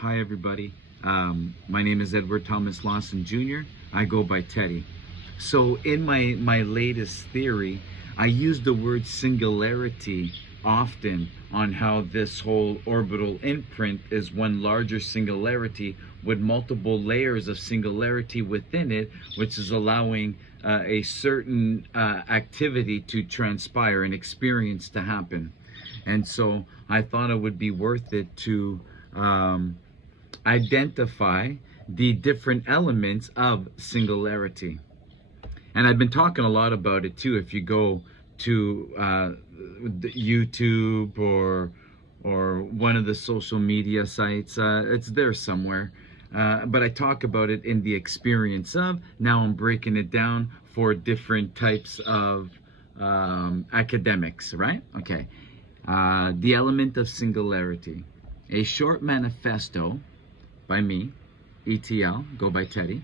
Hi everybody, my name is Edward Thomas Lawson Jr. I go by Teddy. So in my latest theory, I use the word singularity often on how this whole orbital imprint is one larger singularity with multiple layers of singularity within it, which is allowing a certain activity to transpire, an experience to happen. And so I thought it would be worth it to identify the different elements of singularity. And I've been talking a lot about it too. If you go to YouTube or one of the social media sites, it's there somewhere. But I talk about it in the experience of. Now I'm breaking it down for different types of academics, right? Okay. The element of singularity. A short manifesto by me, ETL, go by Teddy.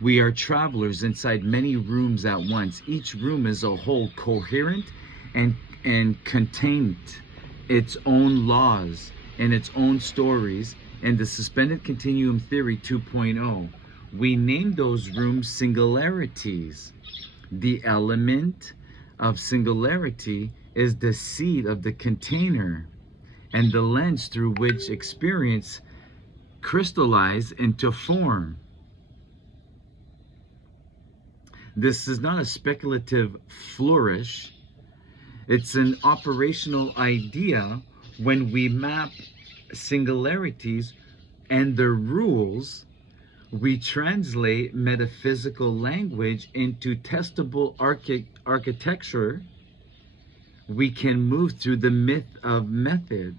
We are travelers inside many rooms at once. Each room is a whole, coherent and contained its own laws and its own stories. And the Suspended Continuum Theory 2.0, we name those rooms singularities. The element of singularity is the seed of the container and the lens through which experience crystallize into form. This is not a speculative flourish. It's an operational idea when we map singularities and their rules. We translate metaphysical language into testable architecture. We can move through the myth of method.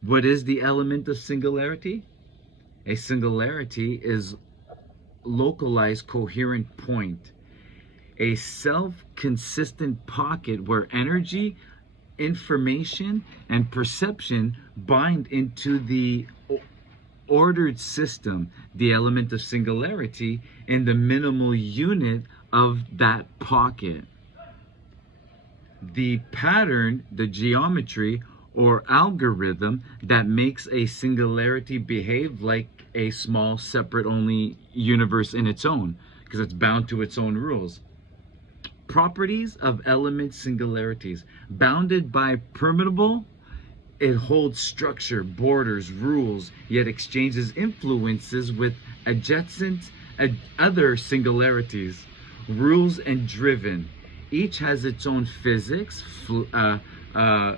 What is the element of singularity? A singularity is localized coherent point, a self-consistent pocket where energy, information, and perception bind into the ordered system, the element of singularity, in the minimal unit of that pocket. The pattern, the geometry, or algorithm that makes a singularity behave like a small, separate only universe in its own, because it's bound to its own rules. Properties of element singularities. Bounded by permeable, it holds structure, borders, rules, yet exchanges influences with adjacent other singularities. Rules and driven. Each has its own physics,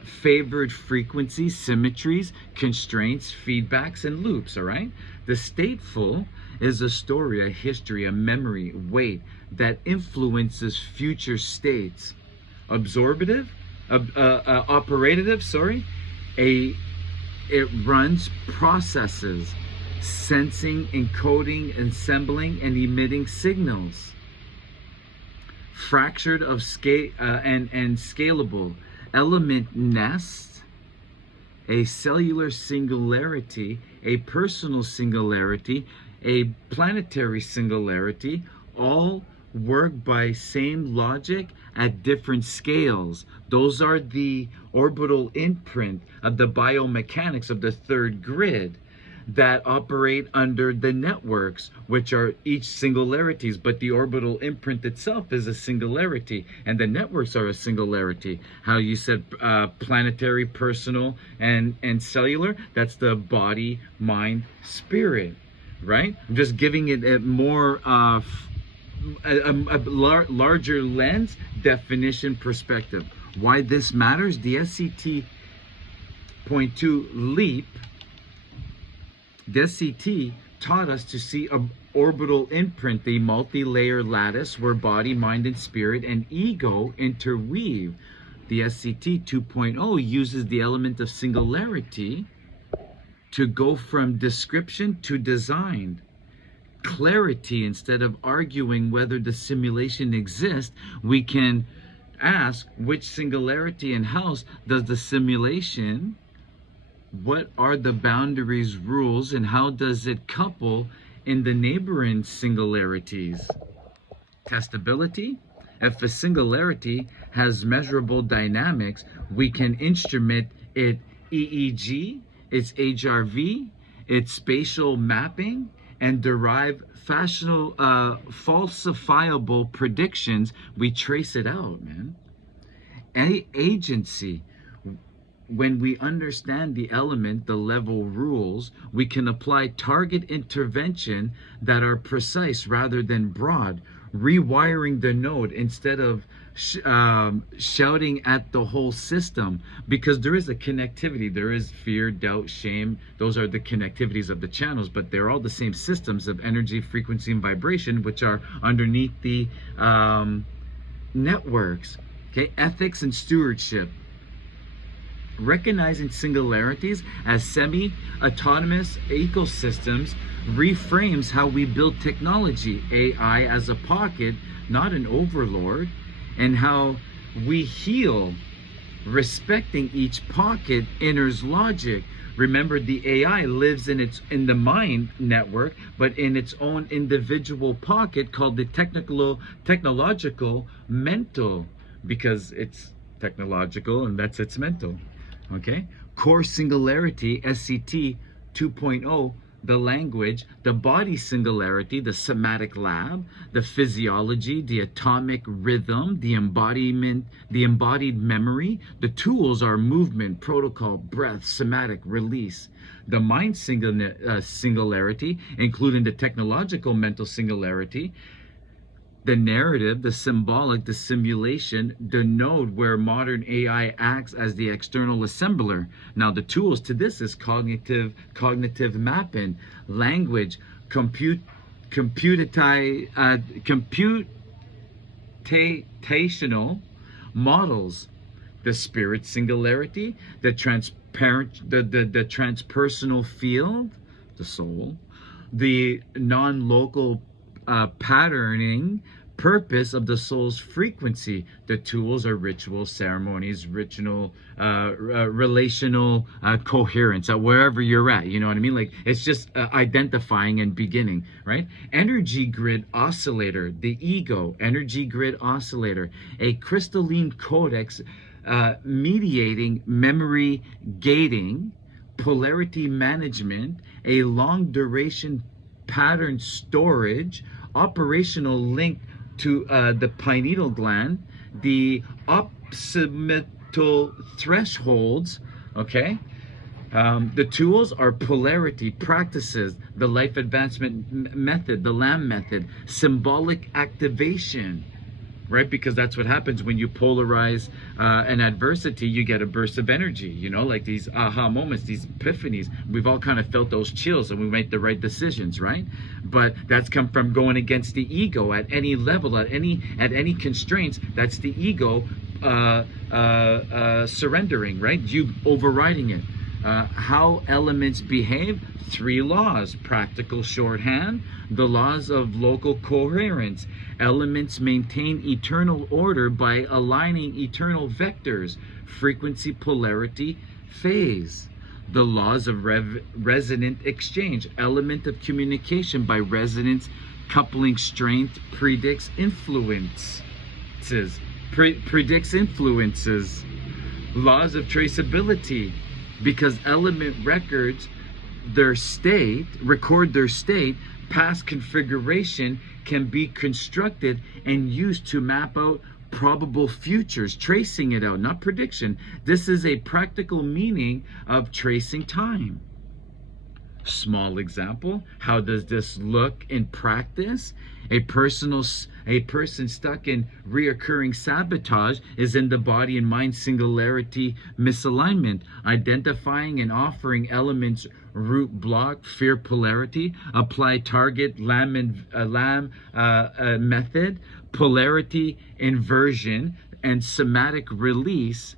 favored frequencies, symmetries, constraints, feedbacks, and loops, all right? The stateful is a story, a history, a memory, weight that influences future states. Absorbative, operative, sorry, it runs processes, sensing, encoding, assembling, and emitting signals. Fractured of scale and scalable. Element nest, a cellular singularity, a personal singularity, a planetary singularity, all work by same logic at different scales. Those are the orbital imprint of the biomechanics of the third grid that operate under the networks, which are each singularities, but the orbital imprint itself is a singularity, and the networks are a singularity. How you said planetary, personal, and cellular, that's the body, mind, spirit, right? I'm just giving it a more larger lens, definition, perspective. Why this matters? The SCT.2 leap, the SCT taught us to see an orbital imprint, the multi-layer lattice where body, mind, and spirit and ego interweave. The SCT 2.0 uses the element of singularity to go from description to design. Clarity, instead of arguing whether the simulation exists, we can ask which singularity and house does the simulation. What are the boundaries, rules, and how does it couple in the neighboring singularities? Testability. If a singularity has measurable dynamics, we can instrument it EEG, its HRV, its spatial mapping, and derive falsifiable predictions. We trace it out, man. Any agency, when we understand the element, the level rules, we can apply target intervention that are precise rather than broad, rewiring the node instead of shouting at the whole system, because there is a connectivity. There is fear, doubt, shame. Those are the connectivities of the channels, but they're all the same systems of energy, frequency, and vibration, which are underneath the networks. Okay, ethics and stewardship. Recognizing singularities as semi-autonomous ecosystems reframes how we build technology, AI as a pocket, not an overlord, and how we heal. Respecting each pocket enters logic. Remember, the AI lives in the mind network, but in its own individual pocket called the technological mental, because it's technological and that's its mental. Okay, core singularity, SCT 2.0, the language, the body singularity, the somatic lab, the physiology, the atomic rhythm, the embodiment, the embodied memory. The tools are movement, protocol, breath, somatic release. The mind singularity, including the technological mental singularity, the narrative, the symbolic, the simulation, the node where modern AI acts as the external assembler. Now the tools to this is cognitive mapping, language, computational models, the spirit singularity, the transpersonal field, the soul, the non-local patterning purpose of the soul's frequency. The tools are rituals, ceremonies, relational coherence, wherever you're at, you know what I mean? Like, it's just identifying and beginning, right? Energy Grid Oscillator, the ego, Energy Grid Oscillator, a crystalline codex mediating memory gating, polarity management, a long duration pattern storage, operational link to the pineal gland, the occipital thresholds. Okay, the tools are polarity practices, the life advancement method, the LAM method, symbolic activation, right? Because that's what happens when you polarize an adversity. You get a burst of energy, you know, like these aha moments, these epiphanies. We've all kind of felt those chills and we make the right decisions, right? But that's come from going against the ego at any level, at any constraints. That's the ego surrendering, right? You overriding it. How elements behave, 3 laws. Practical shorthand, the laws of local coherence. Elements maintain eternal order by aligning eternal vectors, frequency, polarity, phase. The laws of resonant exchange, element of communication by resonance, coupling strength, predicts influences. Laws of traceability, because element records record their state, past configuration can be constructed and used to map out probable futures, tracing it out, not prediction. This is a practical meaning of tracing time. Small example, how does this look in practice? A person stuck in reoccurring sabotage is in the body and mind singularity misalignment, identifying and offering elements root block, fear polarity, apply target LAM method, polarity inversion, and somatic release,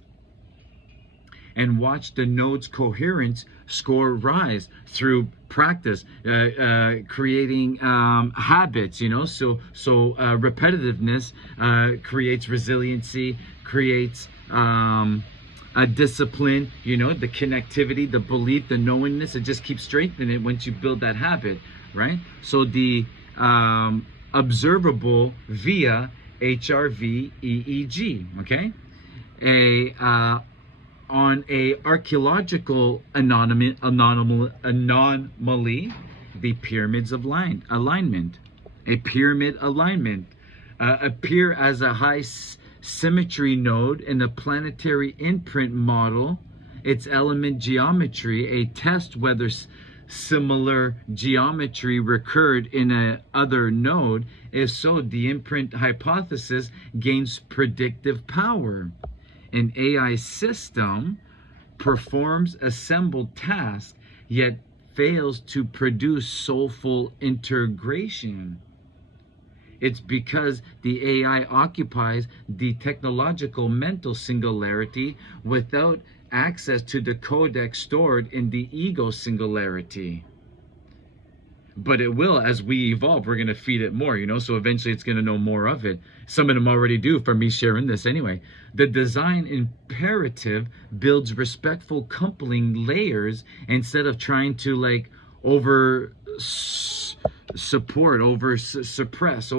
and watch the node's coherence score rise through practice, creating habits, you know. So repetitiveness creates resiliency, creates a discipline, you know, the connectivity, the belief, the knowingness. It just keeps strengthening it once you build that habit, right? So the observable via HRV EEG, okay? On a archaeological anomaly, the pyramids of alignment. A pyramid alignment appear as a high symmetry node in a planetary imprint model. Its element geometry, a test whether similar geometry recurred in a other node. If so, the imprint hypothesis gains predictive power. An AI system performs assembled tasks, yet fails to produce soulful integration. It's because the AI occupies the technological mental singularity without access to the codex stored in the ego singularity. But it will, as we evolve, we're going to feed it more, so eventually it's going to know more of it. Some of them already do from me sharing this anyway. The design imperative builds respectful coupling layers instead of trying to suppress,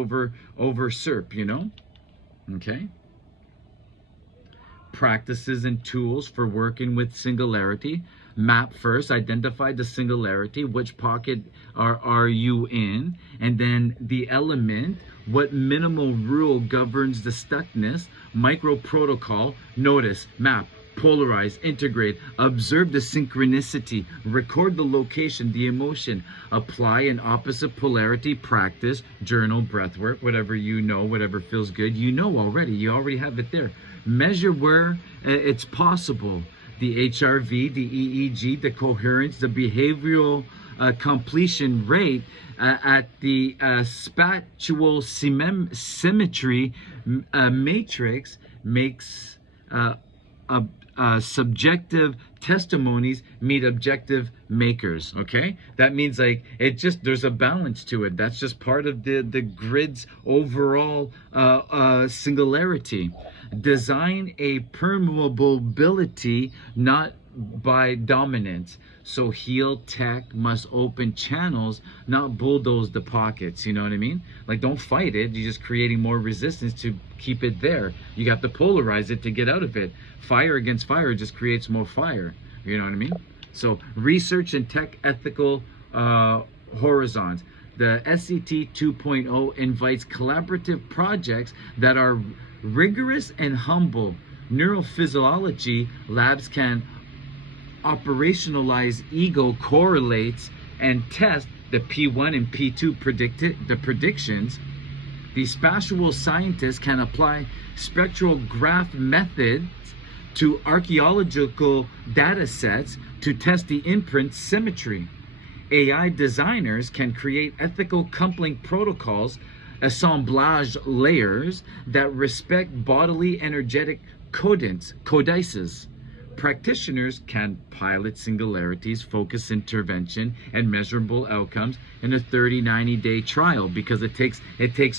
usurp, okay? Practices and tools for working with singularity. Map first, identify the singularity, which pocket are you in, and then the element, what minimal rule governs the stuckness. Micro protocol, notice, map, polarize, integrate, observe the synchronicity, record the location, the emotion, apply an opposite polarity, practice, journal, breathwork, whatever whatever feels good, already, you already have it there. Measure where it's possible. The HRV, the EEG, the coherence, the behavioral completion rate at the spatial symmetry matrix makes subjective testimonies meet objective makers. Okay, that means there's a balance to it. That's just part of the grid's overall singularity. Design a permeability, not by dominance. So heal tech must open channels, not bulldoze the pockets. You know what I mean? Don't fight it. You're just creating more resistance to keep it there. You got to polarize it to get out of it. Fire against fire just creates more fire. You know what I mean? So research and tech ethical horizons. The SCT 2.0 invites collaborative projects that are rigorous and humble. Neurophysiology labs can operationalize ego correlates and test the P1 and P2 predictions. The spatial scientists can apply spectral graph methods to archaeological data sets to test the imprint symmetry. AI designers can create ethical coupling protocols, assemblage layers that respect bodily energetic codices. Practitioners can pilot singularities, focus intervention, and measurable outcomes in a 30-90 day trial, because it takes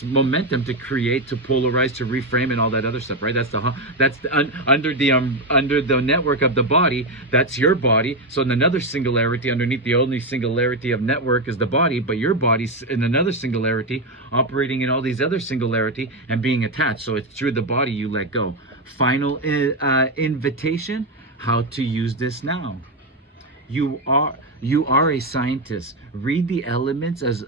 momentum to create, to polarize, to reframe, and all that other stuff, right? Under the network of the body, that's your body. So in another singularity underneath, the only singularity of network is the body, but your body's in another singularity, operating in all these other singularity and being attached. So it's through the body you let go. Final invitation: how to use this now. You are a scientist. Read the elements as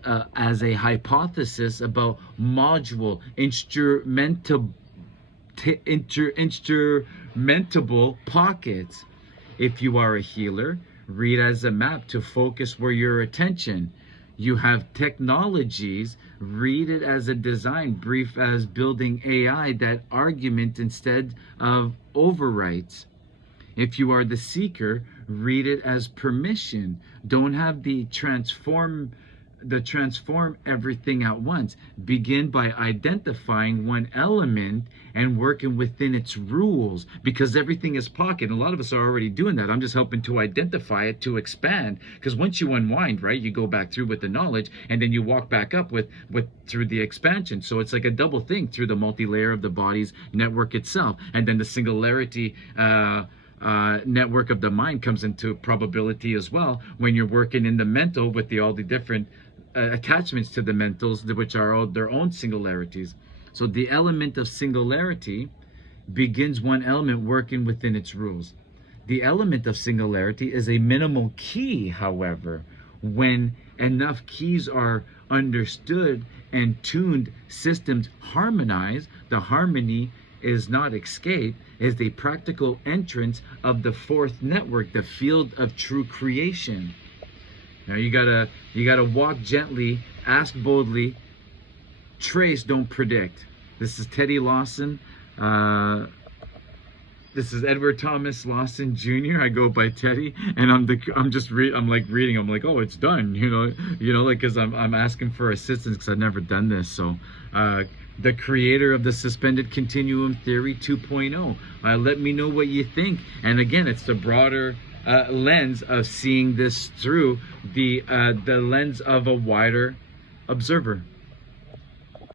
a hypothesis about module instrumentable pockets. If you are a healer, read as a map to focus where your attention. You have technologies, read it as a design brief as building AI that argument instead of overwrites. If you are the seeker, read it as permission. Don't have the transform everything at once. Begin by identifying one element and working within its rules, because everything is pocket. And a lot of us are already doing that. I'm just helping to identify it, to expand, because once you unwind, right, you go back through with the knowledge, and then you walk back up with through the expansion. So it's like a double thing through the multi-layer of the body's network itself, and then the singularity network of the mind comes into probability as well, when you're working in the mental with all the different attachments to the mentals, which are all their own singularities. So the element of singularity begins one element working within its rules. The element of singularity is a minimal key, however. When enough keys are understood and tuned, systems harmonize. The harmony is not escape, is the practical entrance of the fourth network, the field of true creation. Now you gotta walk gently, ask boldly, trace, don't predict. This is Teddy Lawson. This is Edward Thomas Lawson Jr. I go by Teddy, and I'm like reading. I'm like, oh, it's done. Like, because I'm asking for assistance because I've never done this. So, the creator of the Suspended Continuum Theory 2.0. Let me know what you think. And again, it's the broader lens of seeing this through the lens of a wider observer.